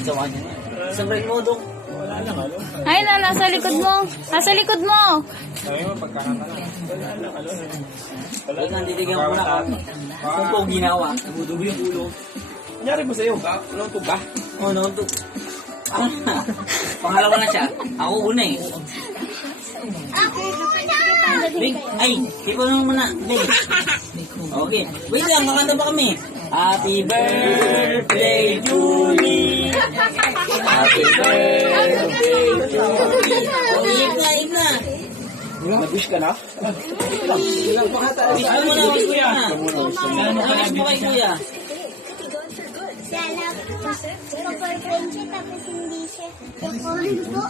Sawa niya nga. Sa break mo, Dok. Wala lang, ano? Ay, nasa likod mo. Nasa likod mo. Sabi mo, pagkakata lang. Wala lang, ano? Huwag nang titigan mo na ka. Kung po ginawa, nabudugo yung ulo. Nangyari ba sa'yo? Nauntog ka? Oh, no, Dok. Pangalawa na siya. Ako una eh. Big, ay, tipo naman muna. Big. Okay. Wait lang, kakanta pa kami. Happy birthday, Julie. Happy birthday, Julie. Oh, iip na. Nag-wish ka na? Ilang pa kata. Wish mo na, wish mo na. Wish mo kay kuya. Sana mag-boyfriend siya tapos hindi siya kukuhan po.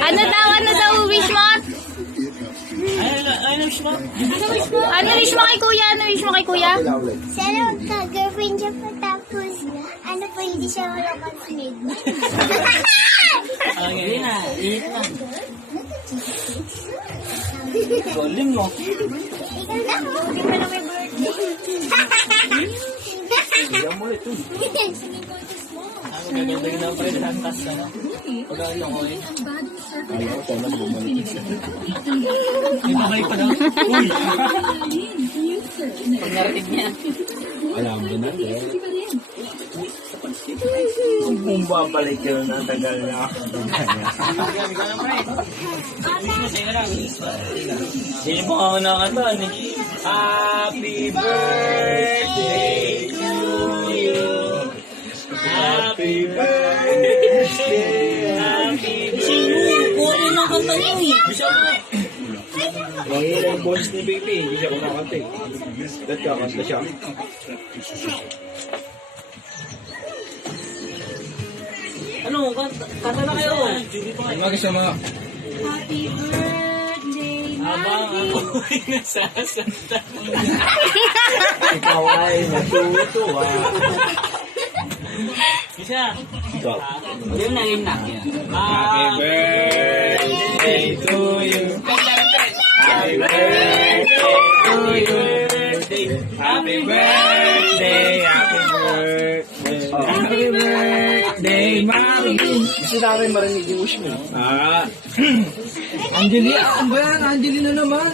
Ano daw wish mo? Ano wish mo? Ano wish mo kay kuya? Ano wish mo kay kuya? Sana magka-girlfriend siya pa tapos ano po hindi siya walang snake. Hindi na, iip na. Galing mo. Ikaw na mo. Hindi pa na may birthday. Bigyan mo ulit yun. Ano gagawin na pa rin ang tas na? Pag-aalong ko eh. Ayaw, sana bumalik. May babalik pa daw. Uy! Pag narinig niya. Alam mo na, kung babalik yun, ang tagal na. Sino po ako nakanta? Happy birthday to you. Happy birthday! Happy birthday. Kuri ng kanta niyo eh. Mahina yung bones ni Baby, hindi siya kumakanta eh. Ba't kakanta siya? Ano? Kanta na kayo. Ano mag-isa mo? Happy birthday, Habang ako ay nasasanta. Ikaw ay natutuwa. Isa. Ikaw. Hindi na yun na. Happy birthday to you. Happy birthday to you. Happy birthday, happy birthday. Happy birthday, Mami. Gusto namin marinig yung wish mo. Angelina, ano ba yan? Angelina naman.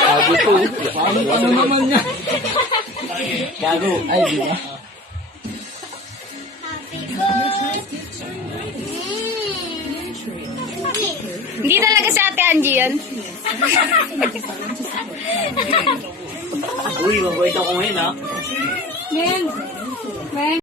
Sabi ko, ano naman niya? Gago. Ay, di ba? Happy birthday. Hindi talaga si Ate Angie yun. Uy, mabait ako ngayon ha. Yan.